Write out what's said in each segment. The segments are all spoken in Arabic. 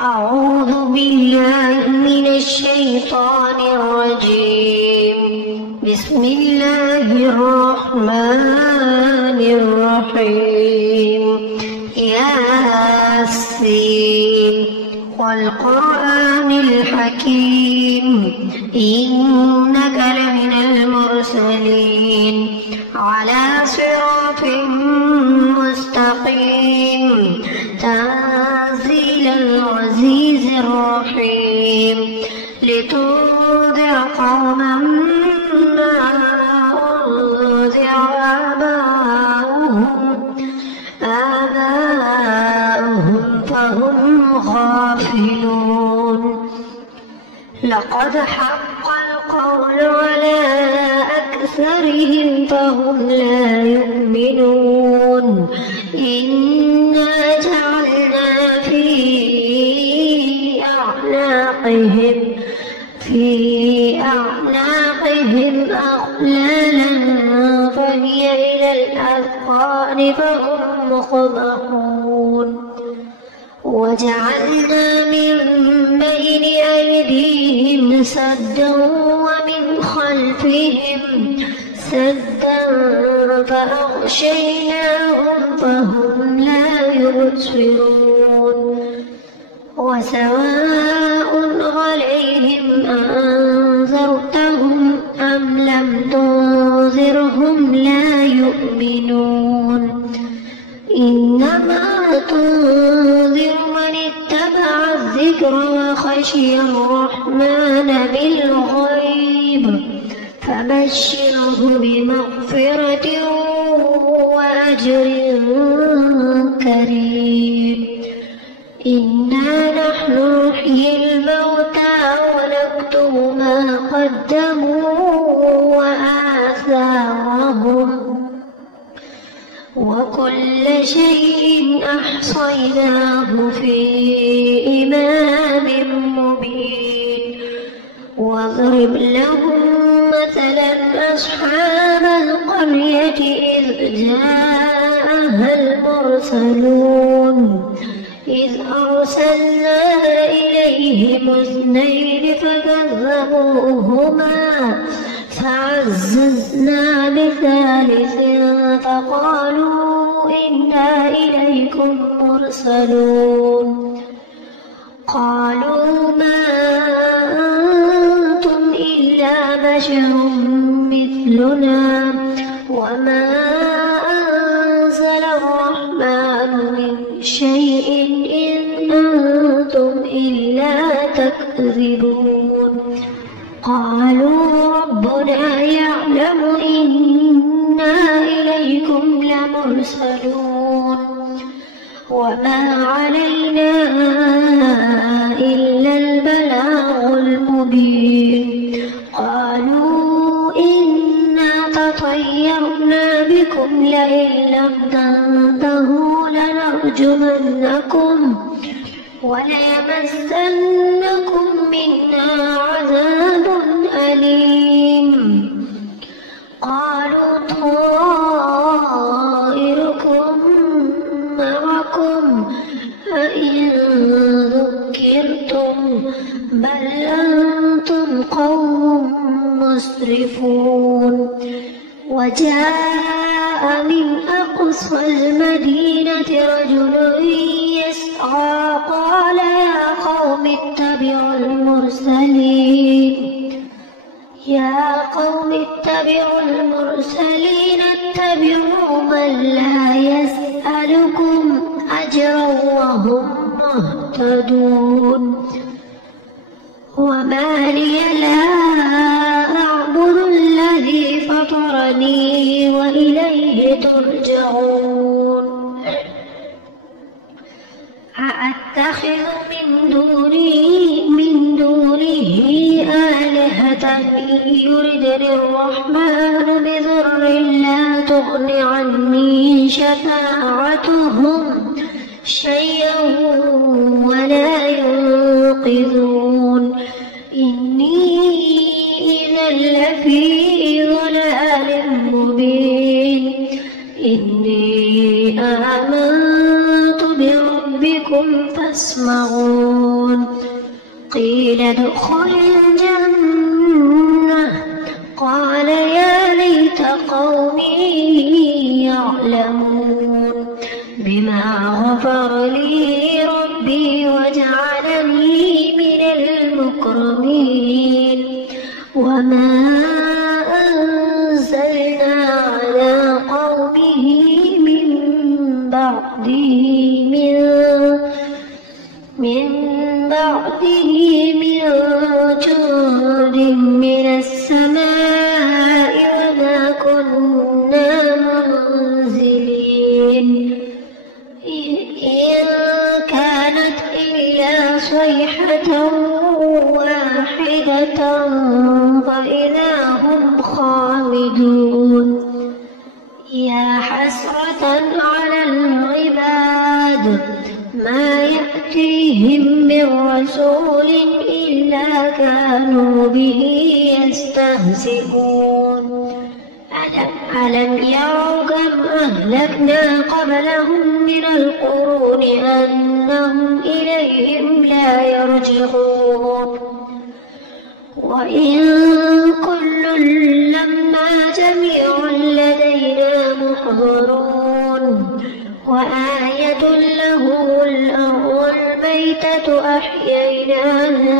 أعوذ بالله من الشيطان الرجيم. بسم الله الرحمن الرحيم. ياسين والقرآن الحكيم إنك لمن المرسلين على صراط مستقيم تنزيل العزيز الرحيم لتنذر قوما ما أنذر آباؤهم فهم غافلون. لقد حق القول على أكثرهم فهم لا يؤمنون. إنا جعلنا في أعناقهم أغلالا فهي إلى الأذقان فهم مقمحون. وجعلنا من بين أيديهم سدا ومن خلفهم سدا فأغشيناهم فهم لا يبصرون. وسواء عليهم أنذرتهم أم لم تنذرهم لا يؤمنون. إنما تنذر من اتبع الذكر وخشي الرحمن بالغيب فبشره بمغفرة وأجر كريم. إنا نحن نحيي الموتى ونكتب ما قدموا وآثارهم وكل شيء أحصيناه في إمام مبين. واضرب لهم مثلا أصحاب القرية إذ جاءها المرسلون إذ أرسلنا إليهم اثنين فكذبوهما فعززنا بثالث فقالوا إنا إليكم مرسلون. قالوا ما أنتم إلا بشر مثلنا وما أنزل الرحمن من شيء إن أنتم إلا تكذبون. قالوا ربنا يعلم إنا إليكم لمرسلون وما علينا إلا البلاغ المبين. قالوا إنا تطيرنا بكم لئن لم تنتهوا لنرجمنكم وليمسنكم منا عذاب أليم. قالوا طائركم معكم أئن ذكرتم بل أنتم قوم مسرفون. وجاء من أقصى المدينة رجل يسعى قال يا قوم اتبعوا المرسلين اتبعوا من لا يسألكم أجرا وهم مهتدون. وما لي لا أعبد الذي فطرني وإليه ترجعون. أأتخذ من دونه آلهة يردني الرحمن بضر لا تغن عني شفاعتهم شيئا ولا ينقذون. إني إذا لفي ضلال مبين. إني آمنت بربكم فاسمعون. يحشرون قيل ادخل الجنة قال يا ليت قومي يعلمون بما غفر لي ربي وجعلني من المكرمين وما أنزلنا على قومه من بعده من جند من السماء وما كنا منزلين إن كانت إلا صيحة واحدة فإذا هم خامدون يا حسرة على العباد ما يأتيهم من رسول إلا كانوا به يستهزئون ألم يروا كم أهلكنا قبلهم من القرون أنهم إليهم لا يرجعون وإن كل لما جميع لدينا محضرون وآية لهم الأرض الميتة أحييناها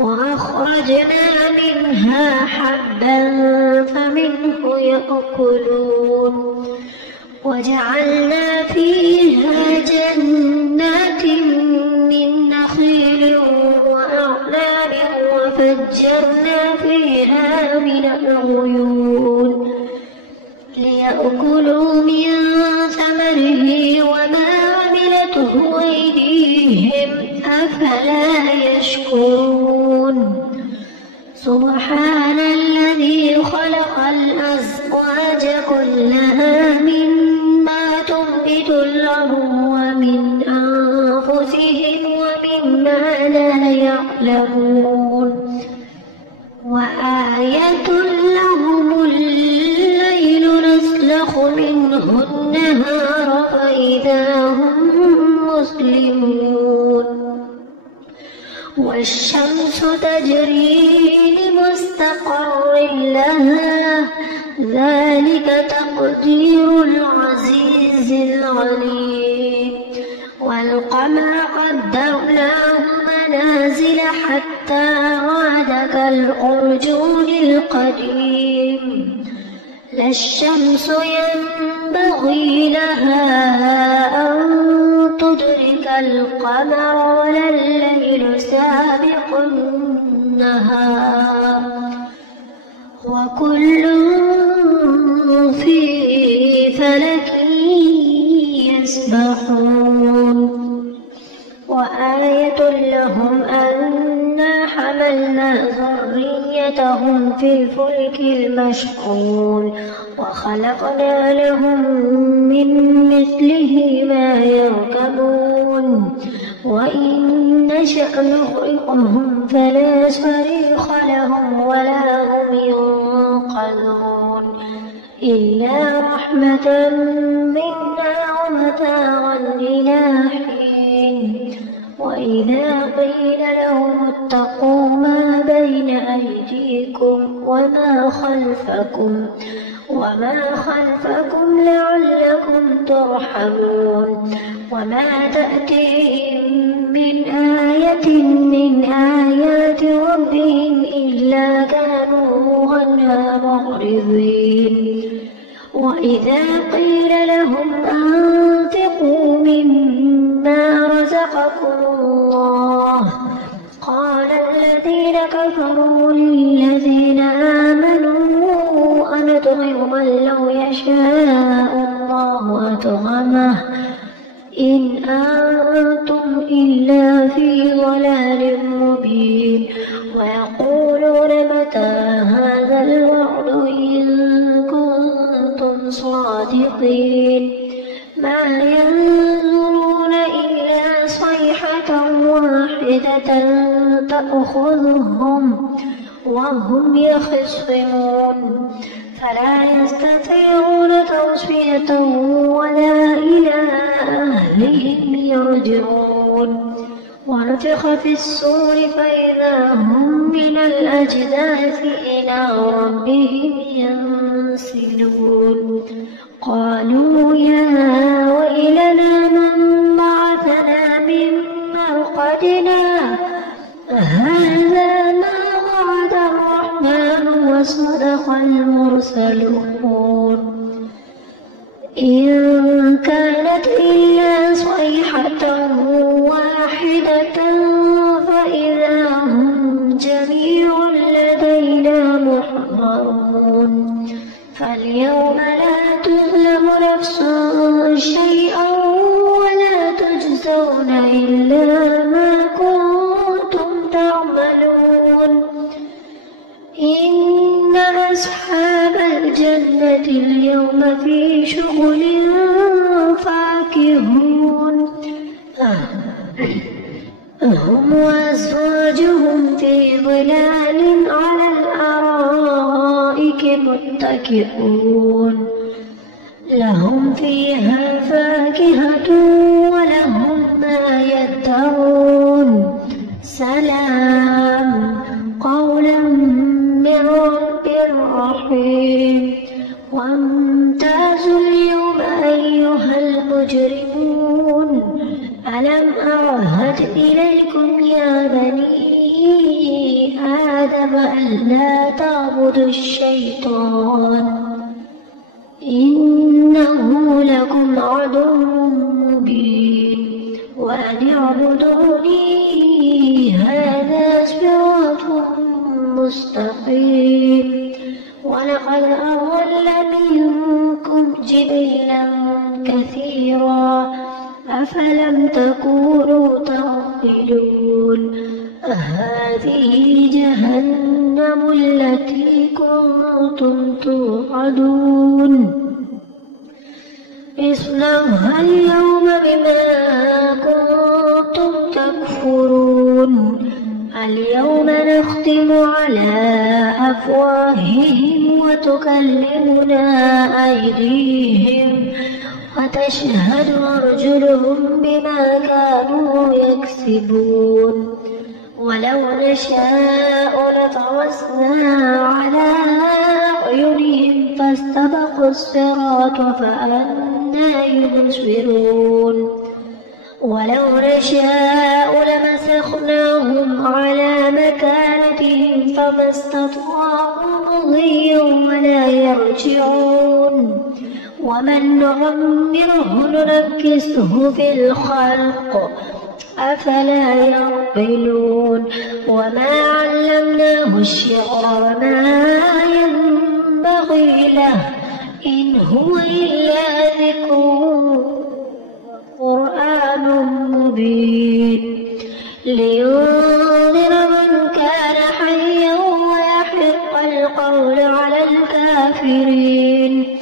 وأخرجنا منها حبا فمنه يأكلون وجعلنا فيها جنات من نخيل وأعناب وفجرنا فيها من العيون ليأكلوا من ثمره وما عملته أيديهم أفلا يشكرون سبحان الذي خلق الأزواج كلها مما تنبت الأرض ومن أنفسهم ومما لا يعلمون وآية لهم الليل نسلخ منه النهار فإذا هم مسلمون والشمس تجري لمستقر لها ذلك تقدير العزيز العليم والقمر قدرناه منازل حتى عاد كالأرجون القديم لا الشمس ينبغي لها أن تدرك القمر ولا الليل سابق النهار وكل في فلك يسبحون وآية لهم أنا حملنا ذريتهم في الفلك المشحون وخلقنا لهم من مثله ما يركبون وإن نشأ نغرقهم فلا صريخ لهم ولا هم ينقذون إلا رحمة منا ومتاعا إلى حين وإذا قيل لهم اتقوا ما بين أيديكم وما خلفكم لعلكم ترحمون وما تأتيهم من آية من آيات ربهم إلا كانوا عنها معرضين وإذا قيل لهم أنفقوا مما رزقكم الله قال الذين كفروا للذين آمنوا أنطعم من لو يشاء الله أطعمه إن أنتم إلا في ضلال مبين ويقولون متى هذا الوعد إن كنتم صادقين ما ينظرون إلا صيحة واحدة تأخذهم وهم يخصمون فلا يستطيعون تصفية ولا إلى أهلهم يرجعون ونفخ في الصور فإذا هم من الأجداث إلى ربهم ينسلون قالوا يا ويلنا من بعثنا من مرقدنا هذا ما وعد الرحمن وصدق المرسلون إن كانت إلا صيحة واحدة فإذا هم جميع لدينا محضرون فاليوم لا تظلم نفس شيئا ولا تجزون إلا ما كنتم تعملون إن أصحاب الجنة اليوم في شغل فاكهون هم وأزواجهم في ظلال على الأرائك متكئون لهم فيها فاكهة ولهم ما يدعون سلام قولا من رب رحيم وامتازوا اليوم أيها المجرمون ألم أعهد إليكم يا بني آدم ألا تعبدوا الشيطان إنه لكم عدو مبين وأن اعبدوني هذا صراط مستقيم ولقد أضل منكم جبلا كثيرا أفلم تكونوا تعقلون هذه جهنم التي كنتم توعدون اصلوها اليوم بما كنتم تكفرون اليوم نختم على أفواههم وتكلمنا أيديهم وتشهد أرجلهم بما كانوا يكسبون ولو نشاء لطمسنا على أعينهم فاستبقوا الصراط فأنى يبصرون ولو نشاء لمسخناهم على مكانتهم فما استطاعوا مضيا ولا يرجعون ومن نعمره ننكسه في الخلق أفلا يعقلون وما علمناه الشعر وما ينبغي له إن هو إلا ذكر قرآن مبين لينذر من كان حيا ويحق القول على الكافرين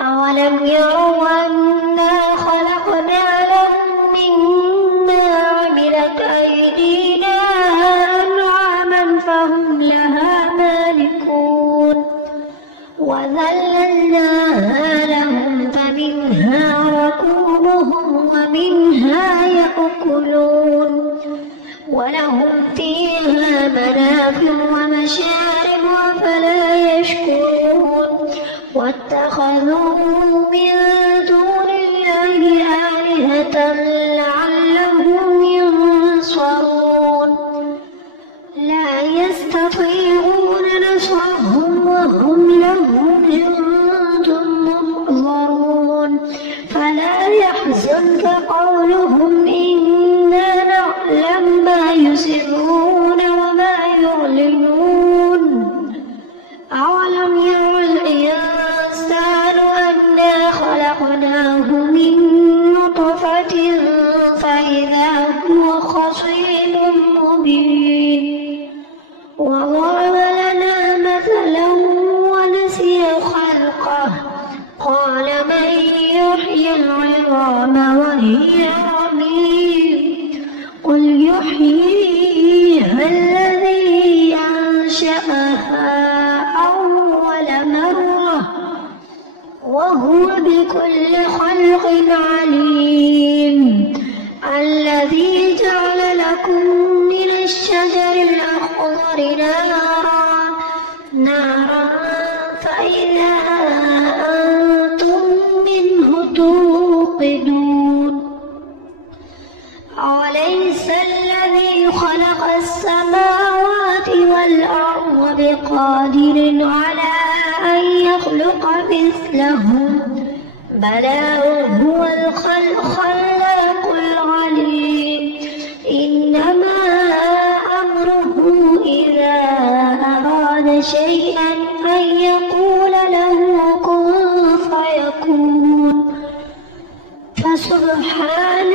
أولم يروا أنا خلقنا لهم مما عملت أيدينا أنعاما فهم لها مالكون وذللناها لهم فمنها ركوبهم ومنها يأكلون ولهم فيها منافع ومشارب أفلا يشكرون واتخذوا من دون الله آلهة لعلهم ينصرون لا يستطيعون نصرهم وهم لهم جند محضرون فلا يحزنك قولهم إنا نعلم ما يسرون وما يعلنون أولم يرى الإنسان أنا خلقناه من نطفة فإذا هو خصيم مبين وضرب لنا مثلا ونسي خلقه قال من يحيي العظام وهي رميم قل يحييها الذي أنشأها أول مرة بكل خلق عليم الذي جعل لكم من الشجر الأخضر نارا فإذا أنتم منه توقدون أوليس الذي خلق السماوات والأرض بقادر على أن يخلق مثلهم بلى وهو الخلاق العليم إنما أمره إذا أراد شيئا أن يقول له كن فيكون فسبحان